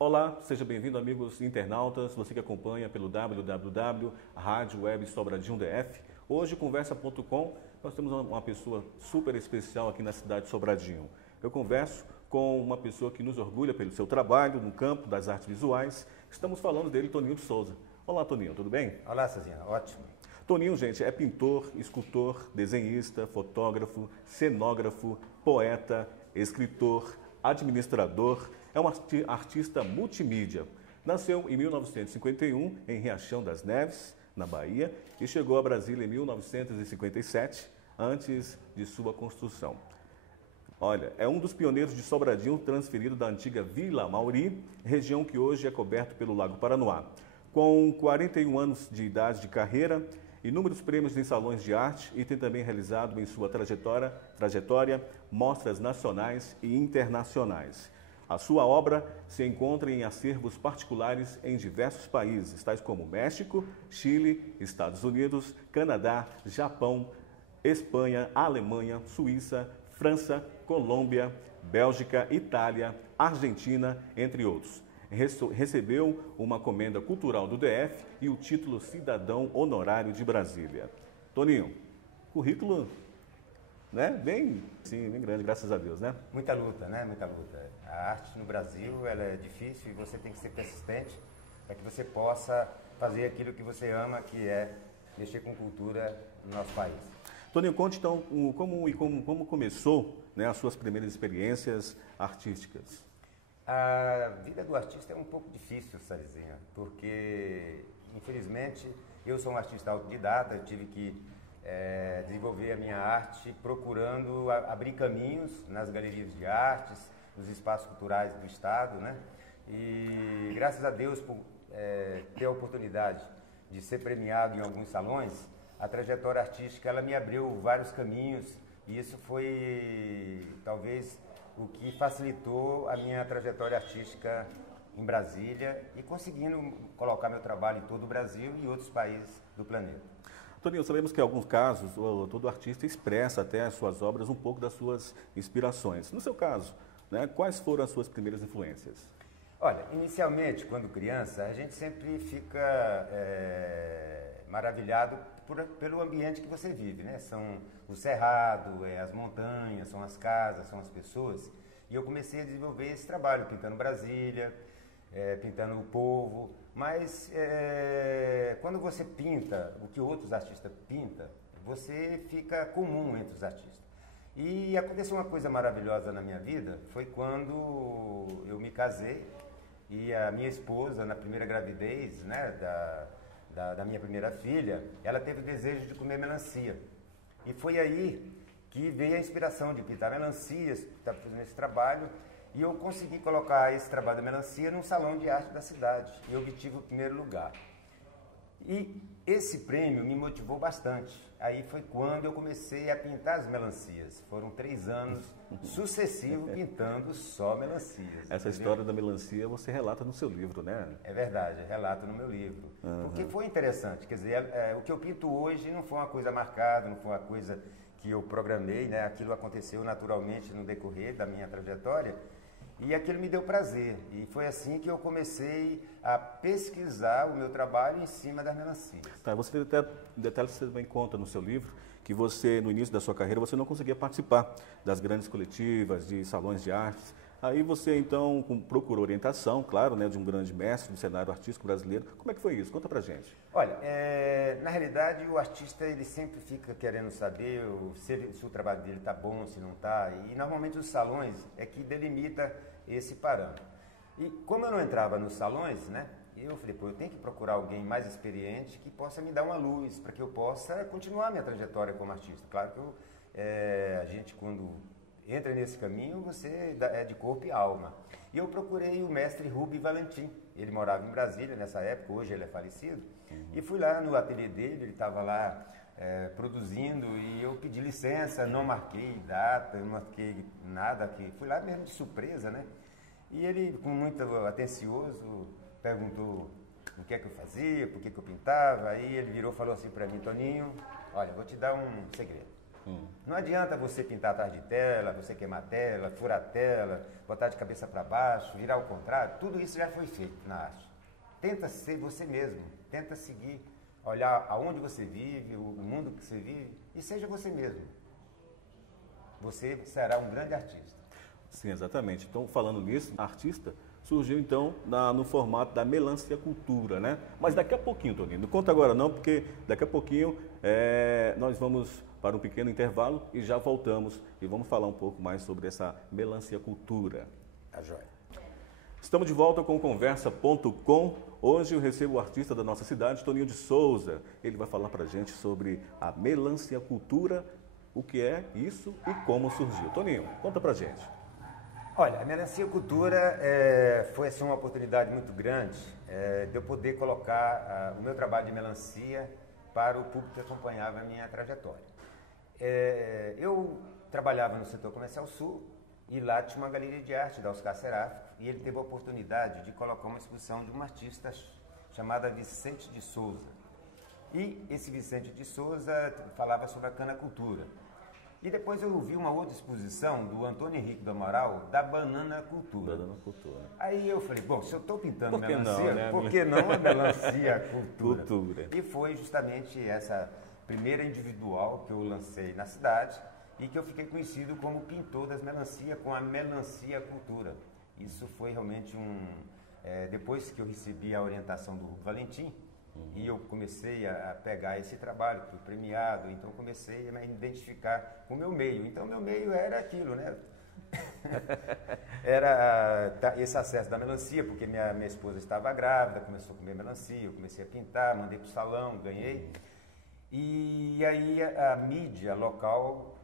Olá, seja bem-vindo, amigos internautas, você que acompanha pelo www Rádio Web Sobradinho DF. Hoje, conversa.com, nós temos uma pessoa super especial aqui na cidade de Sobradinho. Eu converso com uma pessoa que nos orgulha pelo seu trabalho no campo das artes visuais. Estamos falando dele, Toninho de Souza. Olá, Toninho, tudo bem? Olá, Cezinha, ótimo. Toninho, gente, é pintor, escultor, desenhista, fotógrafo, cenógrafo, poeta, escritor, administrador, é um artista multimídia. Nasceu em 1951 em Riachão das Neves, na Bahia, e chegou a Brasília em 1957, antes de sua construção. Olha, é um dos pioneiros de Sobradinho, transferido da antiga Vila Mauri, região que hoje é coberta pelo Lago Paranoá. Com 41 anos de idade de carreira, inúmeros prêmios em salões de arte e tem também realizado em sua trajetória mostras nacionais e internacionais. A sua obra se encontra em acervos particulares em diversos países, tais como México, Chile, Estados Unidos, Canadá, Japão, Espanha, Alemanha, Suíça, França, Colômbia, Bélgica, Itália, Argentina, entre outros. Recebeu uma comenda cultural do DF e o título Cidadão Honorário de Brasília. Toninho, currículo, né? Bem grande, graças a Deus, né? Muita luta, né? Muita luta. A arte no Brasil, ela é difícil e você tem que ser persistente para que você possa fazer aquilo que você ama, que é mexer com cultura no nosso país. Toninho, conte então como começou, né, as suas primeiras experiências artísticas. A vida do artista é um pouco difícil, Sarizinha, porque, infelizmente, eu sou um artista autodidata, eu tive que desenvolver a minha arte procurando abrir caminhos nas galerias de artes, nos espaços culturais do Estado, né? E, graças a Deus, por ter a oportunidade de ser premiado em alguns salões, a trajetória artística ela me abriu vários caminhos e isso foi, talvez, o que facilitou a minha trajetória artística em Brasília e conseguindo colocar meu trabalho em todo o Brasil e outros países do planeta. Toninho, sabemos que em alguns casos todo artista expressa até as suas obras um pouco das suas inspirações. No seu caso, né, quais foram as suas primeiras influências? Olha, inicialmente, quando criança, a gente sempre fica maravilhado pelo ambiente que você vive, né? São o cerrado, as montanhas, são as casas, são as pessoas. E eu comecei a desenvolver esse trabalho, pintando Brasília, pintando o povo. Mas quando você pinta o que outros artistas pintam, você fica comum entre os artistas. E aconteceu uma coisa maravilhosa na minha vida, foi quando eu me casei e a minha esposa, na primeira gravidez, né, da minha primeira filha, ela teve o desejo de comer melancia. E foi aí que veio a inspiração de pintar melancias, estar fazendo esse trabalho, e eu consegui colocar esse trabalho da melancia num salão de arte da cidade, e eu obtive o primeiro lugar. E esse prêmio me motivou bastante. Aí foi quando eu comecei a pintar as melancias. Foram 3 anos sucessivos pintando só melancias. Essa história da melancia você relata no seu livro, né? É verdade, relato no meu livro. Porque foi interessante, quer dizer, o que eu pinto hoje não foi uma coisa marcada, não foi uma coisa que eu programei, né? Aquilo aconteceu naturalmente no decorrer da minha trajetória. E aquilo me deu prazer, e foi assim que eu comecei a pesquisar o meu trabalho em cima das melancias. Tá, você tem até detalhes que você também conta no seu livro, que você, no início da sua carreira, você não conseguia participar das grandes coletivas, de salões de artes. Aí você, então, procurou orientação, claro, né, de um grande mestre do cenário artístico brasileiro. Como é que foi isso? Conta pra gente. Olha, na realidade, o artista, ele sempre fica querendo saber se o trabalho dele está bom, se não está. E, normalmente, os salões é que delimita esse parâmetro. E, como eu não entrava nos salões, né, eu falei, eu tenho que procurar alguém mais experiente que possa me dar uma luz, para que eu possa continuar minha trajetória como artista. Claro que a gente, quando entra nesse caminho, você é de corpo e alma. E eu procurei o mestre Rubi Valentim. Ele morava em Brasília nessa época, hoje ele é falecido. E fui lá no ateliê dele, ele estava lá produzindo e eu pedi licença, não marquei data, não marquei nada, fui lá mesmo de surpresa, né? E ele, com muito atencioso, perguntou o que é que eu fazia, por que eu pintava. Aí ele virou e falou assim para mim, Toninho, olha, vou te dar um segredo. Não adianta você pintar atrás de tela, você queimar tela, furar tela, botar de cabeça para baixo, virar ao contrário. Tudo isso já foi feito na arte. Tenta ser você mesmo, tenta seguir, olhar aonde você vive, o mundo que você vive, e seja você mesmo. Você será um grande artista. Sim, exatamente. Então, falando nisso, artista surgiu então no formato da Melancia Cultura, né? Mas daqui a pouquinho, Toninho, não conta agora não, porque daqui a pouquinho nós vamos para um pequeno intervalo e já voltamos e vamos falar um pouco mais sobre essa Melancia Cultura. Tá joia. Estamos de volta com Conversa.com. Hoje eu recebo o artista da nossa cidade, Toninho de Souza. Ele vai falar para a gente sobre a Melancia Cultura, o que é isso e como surgiu. Toninho, conta para a gente. Olha, a Melancia Cultura foi assim, uma oportunidade muito grande de eu poder colocar o meu trabalho de melancia para o público que acompanhava a minha trajetória. Eu trabalhava no setor comercial sul e lá tinha uma galeria de arte da Oscar Seráfico e ele teve a oportunidade de colocar uma exposição de uma artista chamada Vicente de Souza. E esse Vicente de Souza falava sobre a cana-cultura. E depois eu vi uma outra exposição do Antônio Henrique do Amaral, da Banana Cultura. Banana Cultura. Aí eu falei, bom, se eu estou pintando por que melancia, não, né? por que não a Melancia Cultura? Cultura? E foi justamente essa primeira individual que eu lancei na cidade e que eu fiquei conhecido como pintor das melancias com a Melancia Cultura. Isso foi realmente depois que eu recebi a orientação do Valentim, e eu comecei a pegar esse trabalho, fui premiado, então comecei a me identificar com o meu meio. Então, meu meio era aquilo, né? Era esse acesso da melancia, porque minha esposa estava grávida, começou a comer melancia, eu comecei a pintar, mandei para o salão, ganhei. E aí a mídia local...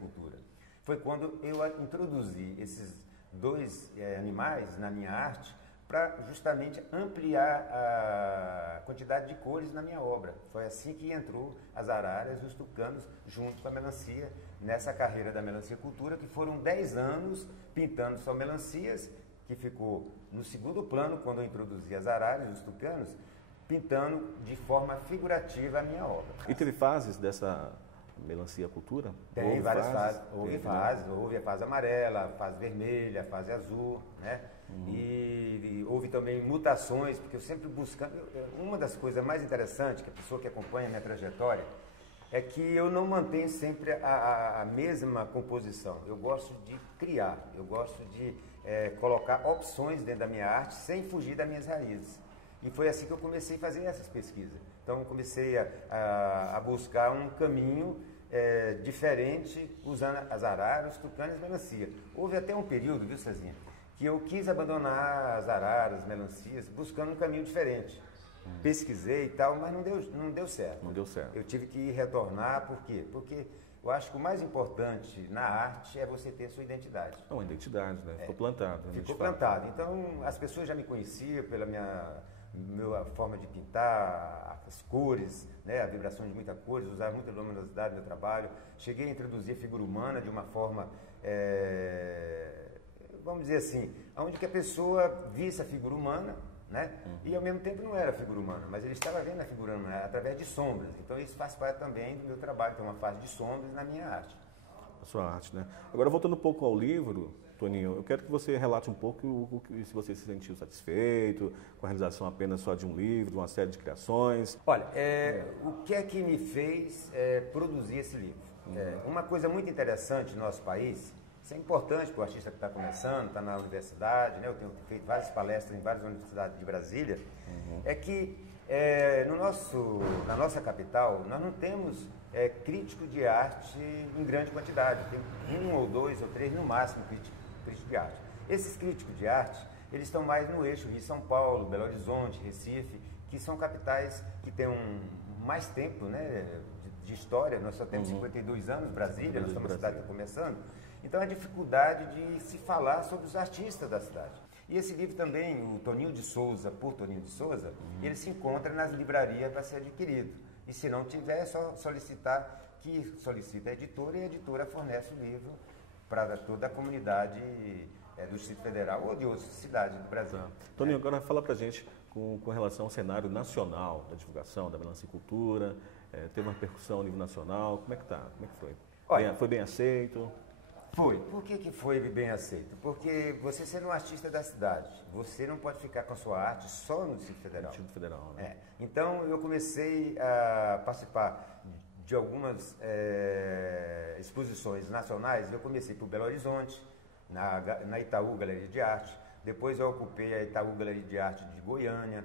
Cultura. Foi quando eu introduzi esses dois animais na minha arte para justamente ampliar a quantidade de cores na minha obra. Foi assim que entrou as araras e os tucanos junto com a melancia nessa carreira da Melancia Cultura, que foram 10 anos pintando só melancias, que ficou no segundo plano quando eu introduzi as araras e os tucanos, pintando de forma figurativa a minha obra. E teve fases dessa Melancia Cultura? Tem várias fases. Houve fases, houve a fase amarela, a fase vermelha, a fase azul, né? E houve também mutações, porque eu sempre buscando... Uma das coisas mais interessantes que a pessoa que acompanha a minha trajetória é que eu não mantenho sempre a mesma composição. Eu gosto de criar, eu gosto de colocar opções dentro da minha arte sem fugir das minhas raízes. E foi assim que eu comecei a fazer essas pesquisas. Então, eu comecei a buscar um caminho diferente, usando as araras, os tucanos e as melancias. Houve até um período, viu, Cezinha, que eu quis abandonar as araras, as melancias, buscando um caminho diferente. Pesquisei e tal, mas não deu certo. Não deu certo. Eu tive que retornar, por quê? Porque eu acho que o mais importante na arte é você ter sua identidade. É uma identidade, né? Ficou plantado. Ficou plantado. Então, as pessoas já me conheciam pela minha forma de pintar, as cores, né, a vibração de muitas cores, usar muita luminosidade no meu trabalho. Cheguei a introduzir a figura humana de uma forma, vamos dizer assim, onde que a pessoa visse a figura humana, né, e ao mesmo tempo não era a figura humana, mas ele estava vendo a figura humana através de sombras. Então isso faz parte também do meu trabalho, tem uma fase de sombras na minha arte. A sua arte, né? Agora, voltando um pouco ao livro, Toninho, eu quero que você relate um pouco se você se sentiu satisfeito com a realização apenas só de um livro, de uma série de criações. Olha, o que é que me fez produzir esse livro? Uma coisa muito interessante no nosso país Isso é importante para o artista que está começando, está na universidade, né? Eu tenho feito várias palestras em várias universidades de Brasília, é que na nossa capital nós não temos crítico de arte em grande quantidade, tem 1 ou 2 ou 3 no máximo crítico de arte. Esses críticos de arte, eles estão mais no eixo Rio-São Paulo, Belo Horizonte, Recife, que são capitais que têm mais tempo, né, de história. Nós só temos 52 anos, Brasília, nós somos uma cidade que está começando. Então, a dificuldade de se falar sobre os artistas da cidade. E esse livro também, o Toninho de Souza, por Toninho de Souza, ele se encontra nas livrarias para ser adquirido. E se não tiver, é só solicitar, que solicita a editora, e a editora fornece o livro para toda a comunidade do Distrito Federal ou de outras cidades do Brasil. Tá. Toninho, agora fala para a gente com relação ao cenário nacional da divulgação da melancicultura, teve uma repercussão a nível nacional, como é que tá? Como é que foi? Olha, foi bem aceito? Foi. Por que foi bem aceito? Porque você sendo um artista da cidade, você não pode ficar com a sua arte só no Distrito Federal. No Distrito Federal, né? Então, eu comecei a participar de algumas exposições nacionais. Eu comecei por Belo Horizonte, na Itaú Galeria de Arte. Depois eu ocupei a Itaú Galeria de Arte de Goiânia.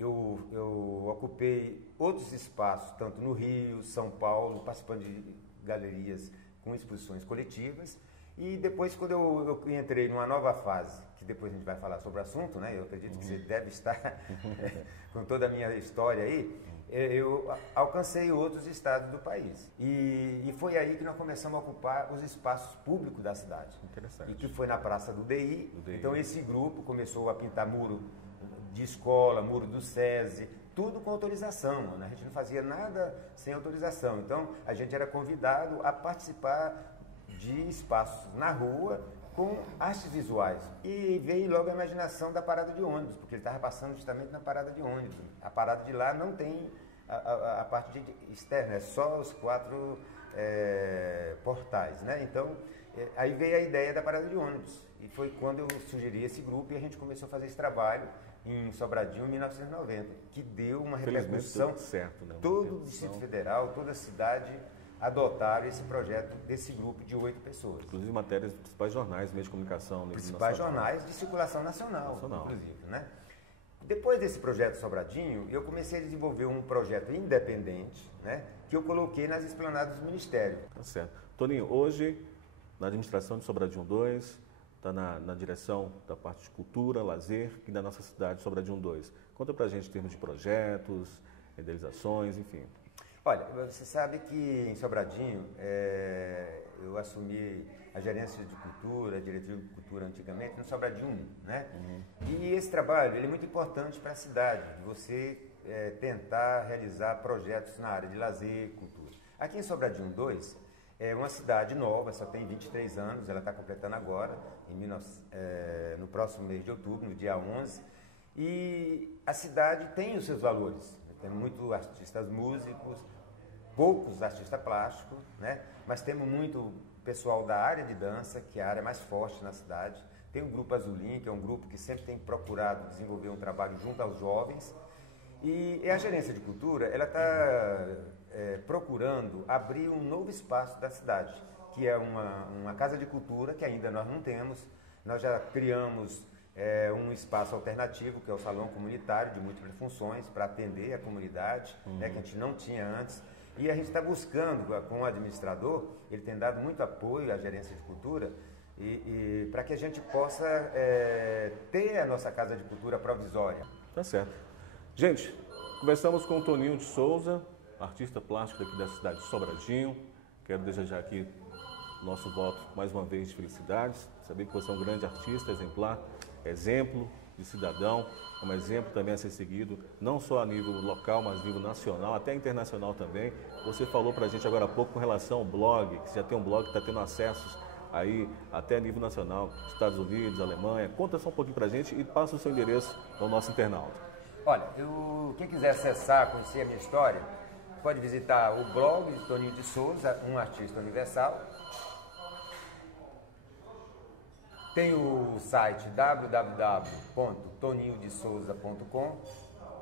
Eu ocupei outros espaços, tanto no Rio, São Paulo, participando de galerias com exposições coletivas. E depois, quando eu entrei numa nova fase, que depois a gente vai falar sobre o assunto, né? Eu acredito que você deve estar com toda a minha história aí, eu alcancei outros estados do país. E foi aí que nós começamos a ocupar os espaços públicos da cidade. Interessante. E que foi na Praça do DI. Então esse grupo começou a pintar muro de escola, muro do SESI, tudo com autorização, né? A gente não fazia nada sem autorização. Então a gente era convidado a participar de espaços na rua com artes visuais. E veio logo a imaginação da parada de ônibus, porque ele estava passando justamente na parada de ônibus. A parada de lá não tem a parte externa, é só os 4 portais, né? Então, aí veio a ideia da parada de ônibus. E foi quando eu sugeri esse grupo e a gente começou a fazer esse trabalho em Sobradinho, em 1990, que deu uma repercussão. Certo, né? Todo o Distrito Federal, toda a cidade adotaram esse projeto desse grupo de 8 pessoas. Inclusive matérias dos principais jornais, meios de comunicação. Principais jornais de circulação nacional, inclusive, né? Depois desse projeto Sobradinho, eu comecei a desenvolver um projeto independente, né, que eu coloquei nas esplanadas do Ministério. Tá certo. Toninho, hoje, na administração de Sobradinho 2, está na direção da parte de cultura, lazer e da nossa cidade, Sobradinho 2. Conta pra gente em termos de projetos, idealizações, enfim. Olha, você sabe que em Sobradinho eu assumi a gerência de cultura, a diretoria de cultura antigamente, no Sobradinho 1, né? E esse trabalho ele é muito importante para a cidade, você tentar realizar projetos na área de lazer, cultura. Aqui em Sobradinho 2, é uma cidade nova, só tem 23 anos, ela está completando agora, no próximo mês de outubro, no dia 11, e a cidade tem os seus valores. Tem muitos artistas músicos, poucos artistas plásticos, né? Mas temos muito pessoal da área de dança, que é a área mais forte na cidade. Tem o Grupo Azulim, que é um grupo que sempre tem procurado desenvolver um trabalho junto aos jovens. E a gerência de cultura, ela está procurando abrir um novo espaço da cidade, que é uma casa de cultura que ainda nós não temos. Nós já criamos um espaço alternativo, que é o Salão Comunitário de Múltiplas Funções, para atender a comunidade, né, que a gente não tinha antes. E a gente está buscando, com o administrador, ele tem dado muito apoio à gerência de cultura, e para que a gente possa ter a nossa casa de cultura provisória. Tá certo. Gente, conversamos com o Toninho de Souza, artista plástico daqui da cidade de Sobradinho. Quero desejar aqui nosso voto, mais uma vez, de felicidades. Saber que você é um grande artista, exemplar, exemplo de cidadão, é um exemplo também a ser seguido, não só a nível local, mas a nível nacional, até internacional também. Você falou pra gente agora há pouco com relação ao blog, que você já tem um blog que está tendo acessos aí até a nível nacional, Estados Unidos, Alemanha. Conta só um pouquinho pra gente e passa o seu endereço ao nosso internauta. Olha, quem quiser acessar, conhecer a minha história, pode visitar o blog de Toninho de Souza, um artista universal. Tem o site www.toninhodesouza.com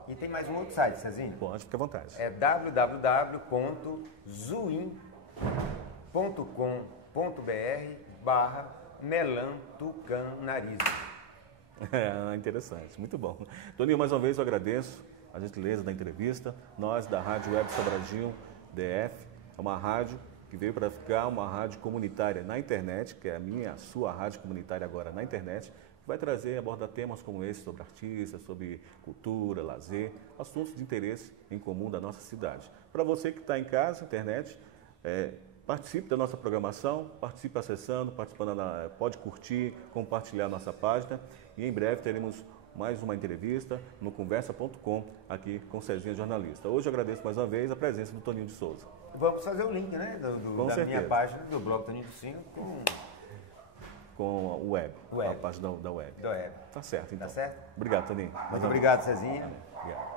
e tem mais um outro site, Cezinho? Pode, fica à vontade. É www.zuin.com.br facebook.com/melantucanarizo. Interessante, muito bom. Toninho, mais uma vez eu agradeço a gentileza da entrevista. Nós da Rádio Web Sobradinho DF, é uma rádio que veio para ficar, uma rádio comunitária na internet, que é a sua rádio comunitária agora na internet, que vai trazer, abordar temas como esse sobre artistas, sobre cultura, lazer, assuntos de interesse em comum da nossa cidade. Para você que está em casa, internet, participe da nossa programação, participe acessando, pode curtir, compartilhar a nossa página e em breve teremos mais uma entrevista no conversa.com aqui com Cezinha Jornalista. Hoje eu agradeço mais uma vez a presença do Toninho de Souza. Vamos fazer o link, né, da minha página do blog Toninho de Souza com o web, a página da web. Do web. Tá certo, então. Tá certo? Obrigado, Toninho. Muito obrigado, Cezinha. Obrigado.